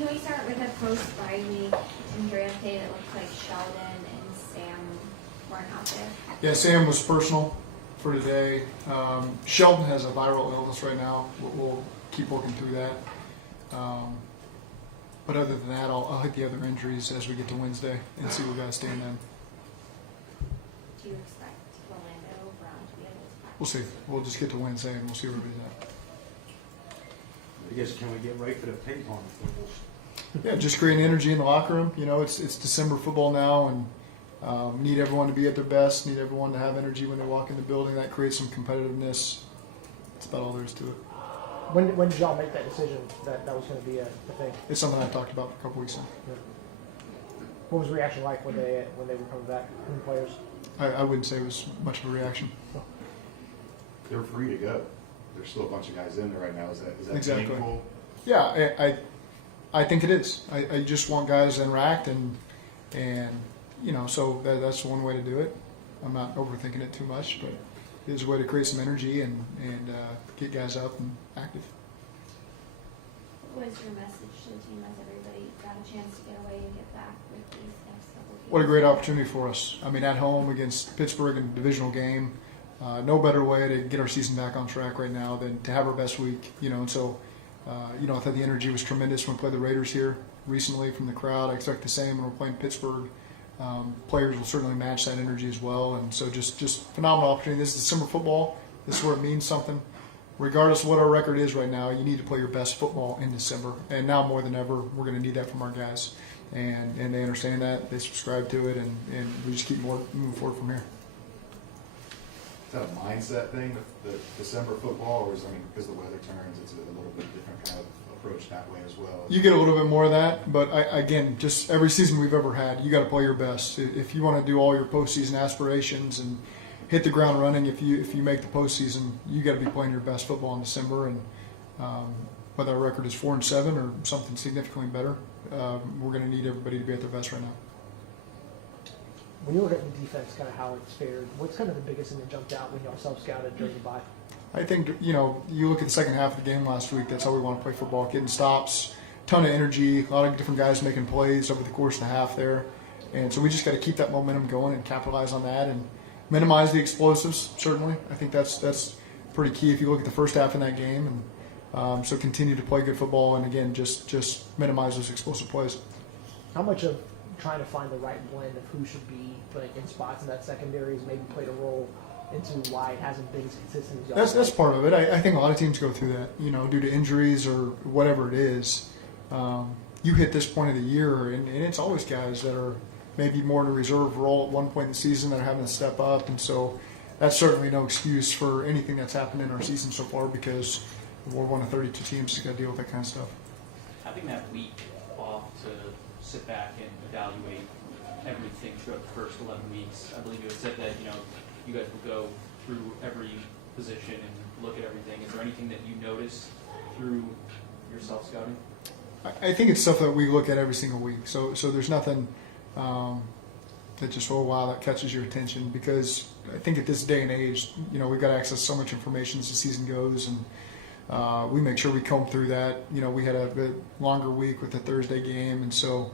Can we start with a post-bye week injury update? It looks like Sheldon and Sam weren't out there. Yeah, Sam was personal for today. Sheldon has a viral illness right now. We'll keep working through that. But other than that, I'll hit the other injuries as we get to Wednesday and see where guys stand then. Do you expect Orlando Brown to be able to practice? We'll see. We'll just get to Wednesday and we'll see where everybody's at. I guess, can we get ready for the ping pong? Yeah, just creating energy in the locker room. You know, it's December football now, and need everyone to be at their best. Need everyone to have energy when they walk in the building. That creates some competitiveness. That's about all there is to it. When did y'all make that decision that was going to be a thing? It's something I talked about for a couple weeks now. Yeah. What was the reaction like when they were coming back from the players? I wouldn't say it was much of a reaction. They're free to go. There's still a bunch of guys in there right now. Is that Exactly. meaningful? Yeah, I think it is. I just want guys to interact and you know, so that's one way to do it. I'm not overthinking it too much, but it is a way to create some energy and get guys up and active. What was your message to the team as everybody got a chance to get away and get back with these next couple of games? What a great opportunity for us. I mean, at home against Pittsburgh in a divisional game, no better way to get our season back on track right now than to have our best week. You know, and so, you know, I thought the energy was tremendous when we played the Raiders here recently from the crowd. I expect the same when we're playing Pittsburgh. Players will certainly match that energy as well, and so just phenomenal opportunity. This is December football. This is where it means something. Regardless of what our record is right now, you need to play your best football in December, and now more than ever, we're going to need that from our guys, and they understand that. They subscribe to it, and we just keep moving forward from here. Is that a mindset thing, the December football, or is because the weather turns, it's a little bit different kind of approach that way as well? You get a little bit more of that, but again, just every season we've ever had, you got to play your best. If you want to do all your postseason aspirations and hit the ground running, if you make the postseason, you got to be playing your best football in December. And whether our record is 4-7 or something significantly better, we're going to need everybody to be at their best right now. When you look at the defense, kind of how it's fared, what's kind of the biggest thing that jumped out when y'all self-scouted during the bye? I think, you know, you look at the second half of the game last week, that's how we want to play football, getting stops, ton of energy, a lot of different guys making plays over the course of the half there. And so we just got to keep that momentum going and capitalize on that and minimize the explosives, certainly. I think that's pretty key if you look at the first half in that game. And so continue to play good football and, again, just minimize those explosive plays. How much of trying to find the right blend of who should be like in spots in that secondary has maybe played a role into why it hasn't been as consistent as y'all? That's part of it. I think a lot of teams go through that, you know, due to injuries or whatever it is. You hit this point of the year, and it's always guys that are maybe more in a reserve role at one point in the season that are having to step up. And so that's certainly no excuse for anything that's happened in our season so far because we're one of 32 teams that's got to deal with that kind of stuff. Having that week off to sit back and evaluate everything throughout the first 11 weeks, I believe you had said that, you know, you guys will go through every position and look at everything. Is there anything that you noticed through your self-scouting? I think it's stuff that we look at every single week. So there's nothing that just, oh, wow, that catches your attention because I think at this day and age, you know, we've got access to so much information as the season goes, and we make sure we comb through that. You know, we had a bit longer week with the Thursday game, and so,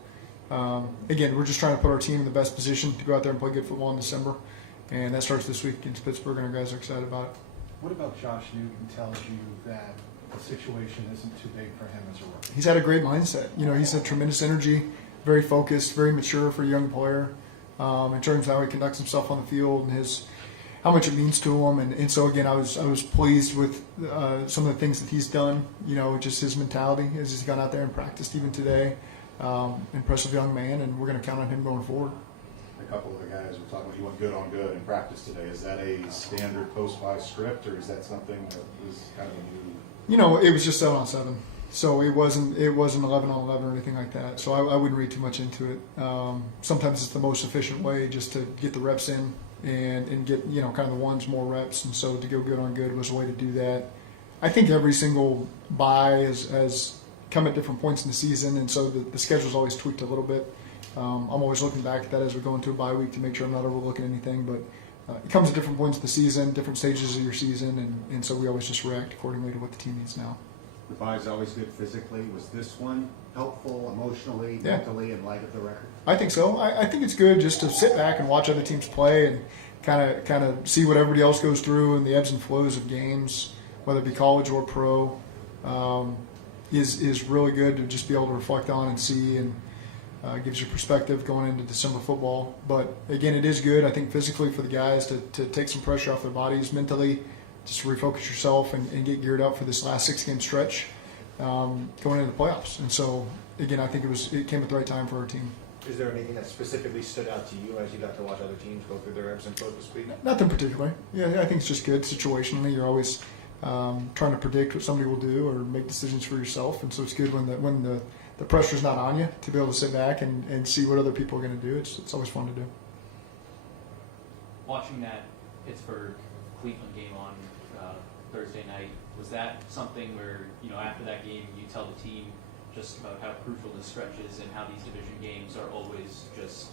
again, we're just trying to put our team in the best position to go out there and play good football in December. And that starts this week against Pittsburgh, and our guys are excited about it. What about Josh Newton tells you that the situation isn't too big for him as a rookie? He's had a great mindset. You know, he's had tremendous energy, very focused, very mature for a young player in terms of how he conducts himself on the field and how much it means to him. And so, again, I was pleased with some of the things that he's done, you know, just his mentality as he's gone out there and practiced even today. Impressive young man, and we're going to count on him going forward. A couple of the guys were talking about you went good on good in practice today. Is that a standard post-5 script, or is that something that was kind of a new? You know, it was just 7-on-7, so it wasn't 11-on-11 or anything like that. So I wouldn't read too much into it. Sometimes it's the most efficient way just to get the reps in and get, you know, kind of the ones more reps. And so to go good on good was a way to do that. I think every single bye has come at different points in the season, and so the schedule's always tweaked a little bit. I'm always looking back at that as we go into a bye week to make sure I'm not overlooking anything, but it comes at different points of the season, different stages of your season, and so we always just react accordingly to what the team needs now. the bye's always good physically. Was this one helpful emotionally, Yeah. mentally, in light of the record? I think so. I think it's good just to sit back and watch other teams play and kind of see what everybody else goes through and the ebbs and flows of games, whether it be college or pro. Is really good to just be able to reflect on and see, and gives you perspective going into December football. But again, it is good, I think, physically for the guys to take some pressure off their bodies, mentally, just to refocus yourself and get geared up for this last 6-game stretch going into the playoffs. And so, again, I think it came at the right time for our team. Is there anything that specifically stood out to you as you got to watch other teams go through their ebbs and flows this week? Nothing particular. Yeah, I think it's just good situationally. You're always trying to predict what somebody will do or make decisions for yourself, and so it's good when the pressure's not on you to be able to sit back and see what other people are going to do. It's always fun to do. Watching that Pittsburgh-Cleveland game on Thursday night, was that something where, after that game you tell the team just about how crucial this stretch is and how these division games are always just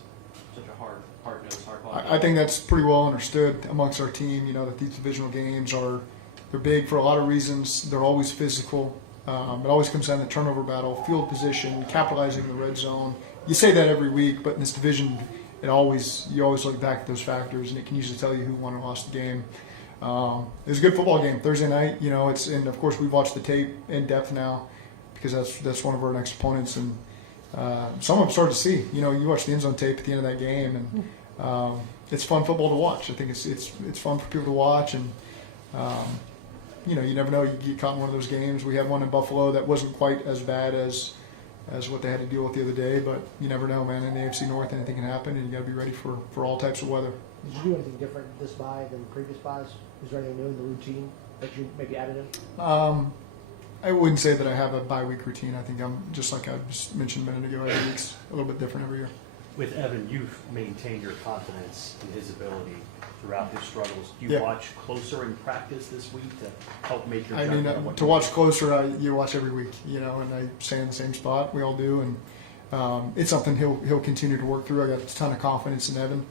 such a hard-nosed, hard-fought game? I think that's pretty well understood amongst our team, that these divisional games they're big for a lot of reasons. They're always physical. It always comes down to turnover battle, field position, capitalizing the red zone. You say that every week, but in this division, you always look back at those factors, and it can usually tell you who won or lost the game. It was a good football game Thursday night. And of course we've watched the tape in depth now because that's one of our next opponents, and some of them started to see. You watch the end zone tape at the end of that game, and it's fun football to watch. I think it's fun for people to watch, and you never know. You get caught in one of those games. We had one in Buffalo that wasn't quite as bad as what they had to deal with the other day, but you never know, man. In the AFC North, anything can happen, and you got to be ready for all types of weather. Did you do anything different this bye than previous byes? Is there anything new in the routine that you maybe added in? I wouldn't say that I have a bye-week routine. I think I'm just like I just mentioned a minute ago. Every week's a little bit different every year. With Evan, you've maintained your confidence in his ability throughout his struggles. Do you Yeah. watch closer in practice this week to help make your I mean, judgment on what to you watch do? closer, you watch every week, and I stay in the same spot. We all do, and it's something he'll continue to work through. I got a ton of confidence in Evan,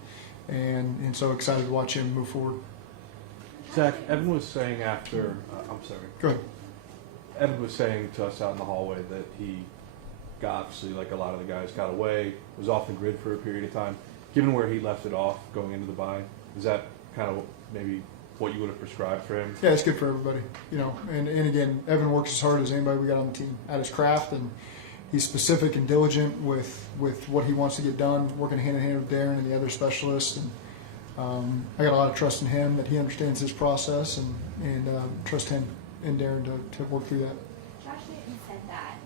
and so excited to watch him move forward. Zach, Evan was saying after, I'm sorry. Go ahead. Evan was saying to us out in the hallway that he got, obviously, like a lot of the guys, got away, was off the grid for a period of time. Given where he left it off going into the bye, is that kind of maybe what you would have prescribed for him? Yeah, it's good for everybody, And again, Evan works as hard as anybody we got on the team at his craft, and he's specific and diligent with what he wants to get done, working hand in hand with Darren and the other specialists. And I got a lot of trust in him that he understands his process, and trust him and Darren to work through that. Josh Newton said that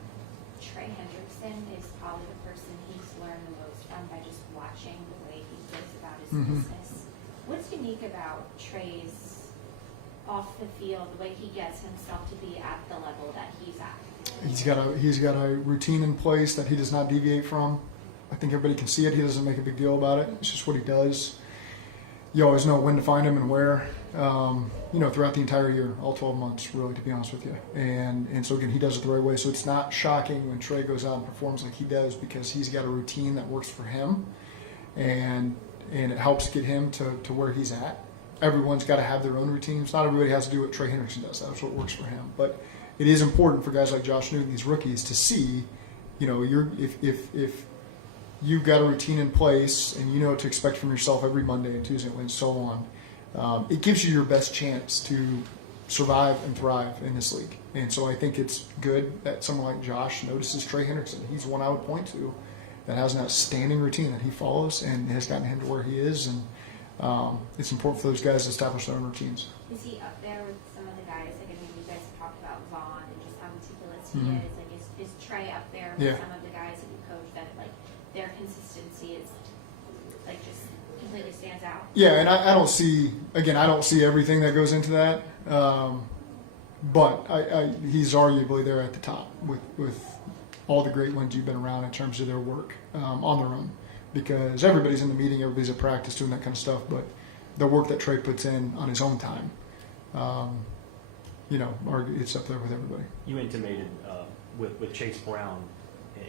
Trey Hendrickson is probably the person he's learned the most from by just watching the way he goes about his business. What's unique about Trey's off the field, the way he gets himself to be at the level that he's at? He's got a routine in place that he does not deviate from. I think everybody can see it. He doesn't make a big deal about it. It's just what he does. You always know when to find him and where. Throughout the entire year, all 12 months, really, to be honest with you. And so again, he does it the right way. So it's not shocking when Trey goes out and performs like he does, because he's got a routine that works for him, and it helps get him to where he's at. Everyone's got to have their own routines. Not everybody has to do what Trey Hendrickson does. That's what works for him. But it is important for guys like Josh Newton, these rookies, to see, if you've got a routine in place and you know what to expect from yourself every Monday and Tuesday and so on, it gives you your best chance to survive and thrive in this league. And so I think it's good that someone like Josh notices Trey Hendrickson. He's one I would point to that has an outstanding routine that he follows and has gotten him to where he is. And it's important for those guys to establish their own routines. Is he up there with some of the guys? Like, I mean, you guys have talked about Vaughn and just how meticulous he is. Like, is Trey up there with Yeah. some of the guys that you coach that, like, their consistency is, like, just completely stands out? Yeah, and I don't see everything that goes into that, but he's arguably there at the top with all the great ones you've been around in terms of their work on their own, because everybody's in the meeting, everybody's at practice doing that kind of stuff, but the work that Trey puts in on his own time, it's up there with everybody. You intimated with Chase Brown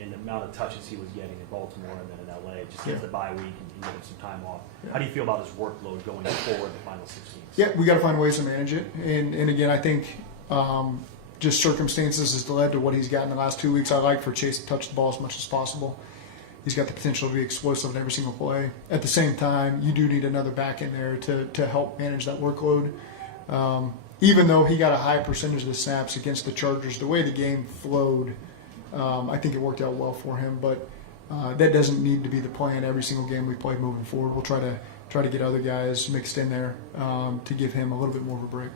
and the amount of touches he was getting in Baltimore and then in LA, just get the bye week and get him some time off. Yeah. How do you feel about his workload going forward the final 6 weeks? Yeah, we got to find ways to manage it, and again, I think just circumstances has led to what he's got in the last 2 weeks. I like for Chase to touch the ball as much as possible. He's got the potential to be explosive in every single play. At the same time, you do need another back in there to help manage that workload. Even though he got a high percentage of the snaps against the Chargers, the way the game flowed, I think it worked out well for him. But that doesn't need to be the plan every single game we play moving forward. We'll try to get other guys mixed in there to give him a little bit more of a break.